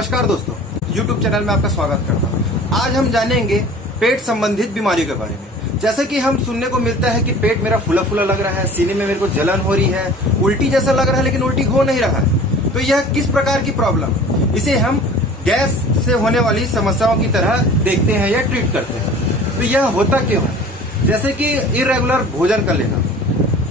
नमस्कार दोस्तों, YouTube channel में आपका स्वागत करता हूँ। आज हम जानेंगे पेट संबंधित बीमारियों के बारे में। जैसे कि हम सुनने को मिलता है कि पेट मेरा फूला फूला लग रहा है, सीने में मेरे को जलन हो रही है, उल्टी जैसा लग रहा है लेकिन उल्टी हो नहीं रहा है। तो यह किस प्रकार की प्रॉब्लम, इसे हम गैस से होने वाली समस्याओं की तरह देखते हैं या ट्रीट करते हैं। तो यह होता क्यों है? जैसे कि इरेगुलर भोजन कर लेना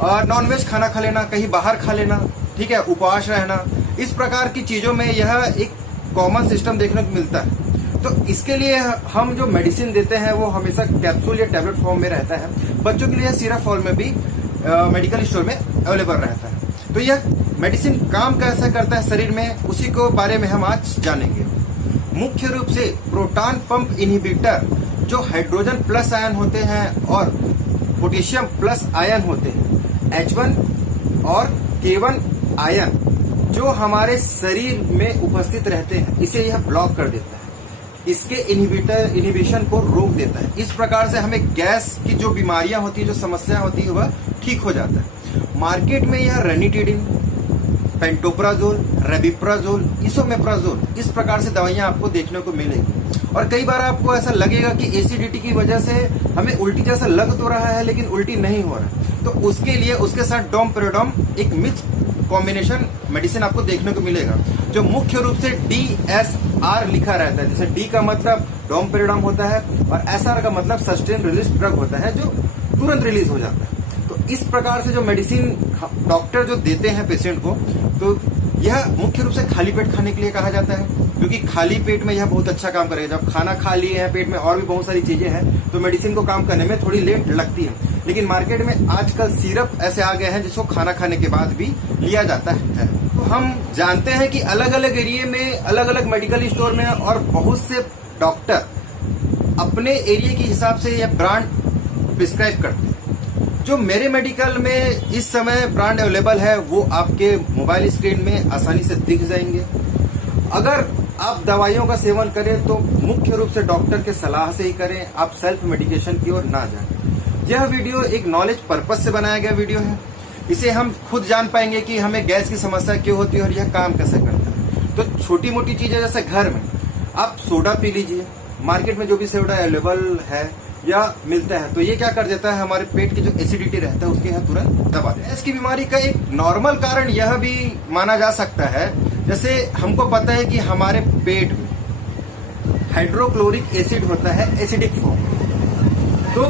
और नॉनवेज खाना खा लेना, कहीं बाहर खा लेना, ठीक है, उपवास रहना, इस प्रकार की चीजों में यह एक कॉमन सिस्टम देखने को मिलता है। तो इसके लिए हम जो मेडिसिन देते हैं वो हमेशा कैप्सूल या टैबलेट फॉर्म में रहता है। बच्चों के लिए सिरप फॉर्म में भी मेडिकल स्टोर में अवेलेबल रहता है। तो यह मेडिसिन काम कैसे करता है शरीर में, उसी को बारे में हम आज जानेंगे। मुख्य रूप से प्रोटॉन पंप इनहिबिटर जो हाइड्रोजन प्लस आयन होते हैं और पोटेशियम प्लस आयन होते हैं, H1 और K1 आयन जो हमारे शरीर में उपस्थित रहते हैं, इसे यह ब्लॉक कर देता है। इसके इनहिबिशन को रोक देता है। इस प्रकार से हमें गैस की जो बीमारियां होती है, जो समस्या होती है, वह ठीक हो जाता है। मार्केट में यह रेनिटिडिन, पेंटोप्राजोल, रेबिप्राजोल, इसोमेप्राजोल, इस प्रकार से दवाइयां आपको देखने को मिलेगी। और कई बार आपको ऐसा लगेगा कि एसिडिटी की वजह से हमें उल्टी जैसा लग तो रहा है लेकिन उल्टी नहीं हो रहा है। तो उसके लिए उसके साथ डोमपेराडोम एक मिक्स कॉम्बिनेशन मेडिसिन आपको देखने को मिलेगा, जो मुख्य रूप से DSR लिखा रहता है। जैसे D का मतलब डोमपेराडोम होता है और SR का मतलब सस्टेन रिलीज ड्रग होता है, जो तुरंत रिलीज हो जाता है। तो इस प्रकार से जो मेडिसिन डॉक्टर जो देते हैं पेशेंट को, तो यह मुख्य रूप से खाली पेट खाने के लिए कहा जाता है, क्योंकि खाली पेट में यह बहुत अच्छा काम करेगा। जब खाना खा लिए हैं, पेट में और भी बहुत सारी चीजें हैं, तो मेडिसिन को काम करने में थोड़ी लेट लगती है। लेकिन मार्केट में आजकल सिरप ऐसे आ गए हैं जिसको खाना खाने के बाद भी लिया जाता है। तो हम जानते हैं कि अलग अलग एरिया में अलग अलग मेडिकल स्टोर में और बहुत से डॉक्टर अपने एरिया के हिसाब से यह ब्रांड प्रिस्क्राइब करते हैं। जो मेरे मेडिकल में इस समय ब्रांड अवेलेबल है वो आपके मोबाइल स्क्रीन में आसानी से दिख जाएंगे। अगर आप दवाइयों का सेवन करें तो मुख्य रूप से डॉक्टर के सलाह से ही करें, आप सेल्फ मेडिकेशन की ओर ना जाएं। यह वीडियो एक नॉलेज पर्पस से बनाया गया वीडियो है। इसे हम खुद जान पाएंगे कि हमें गैस की समस्या क्यों होती है और यह काम कैसे करता है। तो छोटी मोटी चीजें, जैसे घर में आप सोडा पी लीजिए, मार्केट में जो भी सोडा अवेलेबल है या मिलता है, तो ये क्या कर देता है, हमारे पेट की जो एसिडिटी रहता है उसके यहाँ तुरंत दबा देता है। गैस की बीमारी का एक नॉर्मल कारण यह भी माना जा सकता है, जैसे हमको पता है कि हमारे पेट में हाइड्रोक्लोरिक एसिड होता है एसिडिक फॉर्म, तो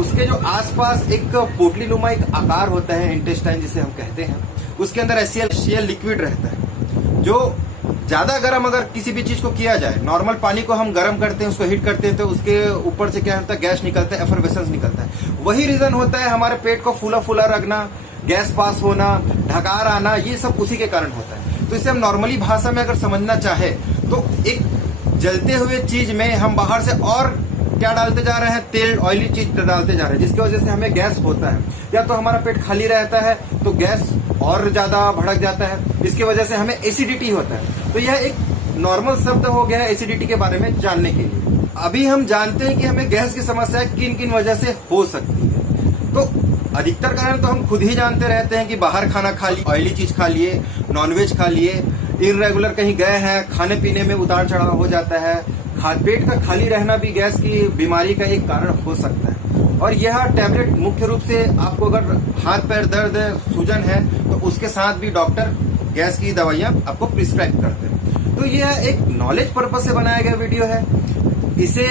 उसके जो आसपास एक पोटली नुमा एक आकार होता है, इंटेस्टाइन जिसे हम कहते हैं, उसके अंदर HCl लिक्विड रहता है। जो ज्यादा गर्म अगर किसी भी चीज को किया जाए, नॉर्मल पानी को हम गर्म करते हैं, उसको हीट करते हैं, तो उसके ऊपर से क्या होता है, गैस निकलता है, एफरवेसेंस निकलता है। वही रीजन होता है हमारे पेट को फूला फूला रखना, गैस पास होना, ढकार आना, ये सब उसी के कारण होता है। तो इसे हम नॉर्मली भाषा में अगर समझना चाहे तो एक जलते हुए चीज में हम बाहर से और क्या डालते जा रहे हैं, तेल, ऑयली चीज डालते जा रहे हैं, जिसकी वजह से हमें गैस होता है। या तो हमारा पेट खाली रहता है तो गैस और ज्यादा भड़क जाता है, इसकी वजह से हमें एसिडिटी होता है। तो यह एक नॉर्मल शब्द हो गया है एसिडिटी के बारे में जानने के लिए। अभी हम जानते हैं कि हमें गैस की समस्या किन किन वजह से हो सकती है। तो अधिकतर कारण तो हम खुद ही जानते रहते हैं कि बाहर खाना खा लिए, ऑयली चीज खा लिए, नॉनवेज खा लिए, इरेगुलर कहीं गए हैं, खाने पीने में उतार चढ़ाव हो जाता है। पेट का खाली रहना भी गैस की बीमारी का एक कारण हो सकता है। और यह टैबलेट मुख्य रूप से आपको अगर हाथ पैर दर्द, सूजन है, तो उसके साथ भी डॉक्टर गैस की दवाइयां आपको प्रिस्क्राइब करते हैं। तो यह एक नॉलेज पर्पज से बनाया गया वीडियो है। इसे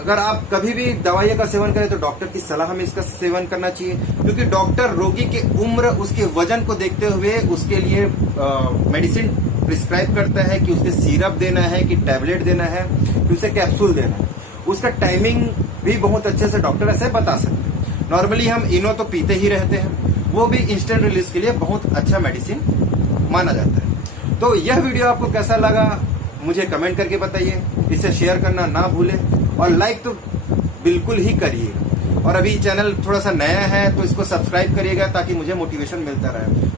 अगर आप कभी भी दवाइयों का सेवन करें तो डॉक्टर की सलाह में इसका सेवन करना चाहिए, क्योंकि डॉक्टर रोगी के उम्र, उसके वजन को देखते हुए उसके लिए मेडिसिन प्रिस्क्राइब करता है कि उसके सिरप देना है, कि टैबलेट देना है, कि उसे कैप्सूल देना है। उसका टाइमिंग भी बहुत अच्छे से डॉक्टर ऐसे बता सकते हैं। नॉर्मली हम इनो तो पीते ही रहते हैं, वो भी इंस्टेंट रिलीज के लिए बहुत अच्छा मेडिसिन माना जाता है। तो यह वीडियो आपको कैसा लगा मुझे कमेंट करके बताइए। इसे शेयर करना ना भूलें और लाइक तो बिल्कुल ही करिएगा। और अभी चैनल थोड़ा सा नया है तो इसको सब्सक्राइब करिएगा ताकि मुझे मोटिवेशन मिलता रहे।